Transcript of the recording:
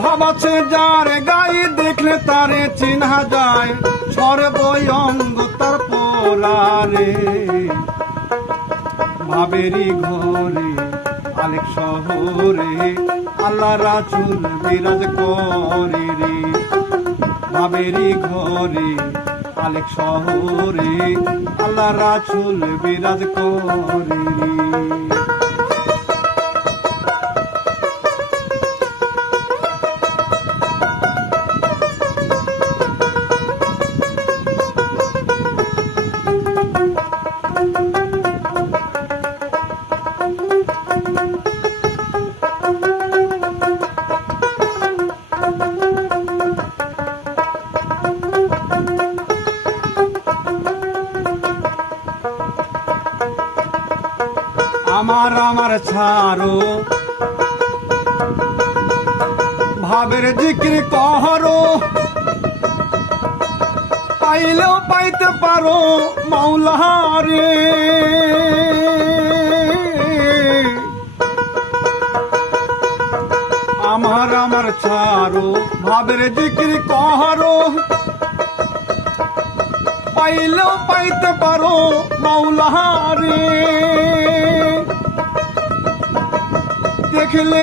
ভাবাছে যার গায়ে দেখলে তারে চিনা যায়, সর্বঙ্গ তার পোলারে। ভাবেরি ঘরে আলেক শহরে আল্লাহ রাসূল বিরাজ করে রে। ভাবেরি ঘরে আলেক শহরে আল্লাহ রাসূল বিরাজ করে রে। আমার আমার ছাড়ো ভাবের জিকির করো, পাইলেও পাইতে পারো মাওলারে। আমার আমার ছাড়ো ভাবের জিকির করো, পাইলেও পাইতে পারো মাওলারে। দেখলে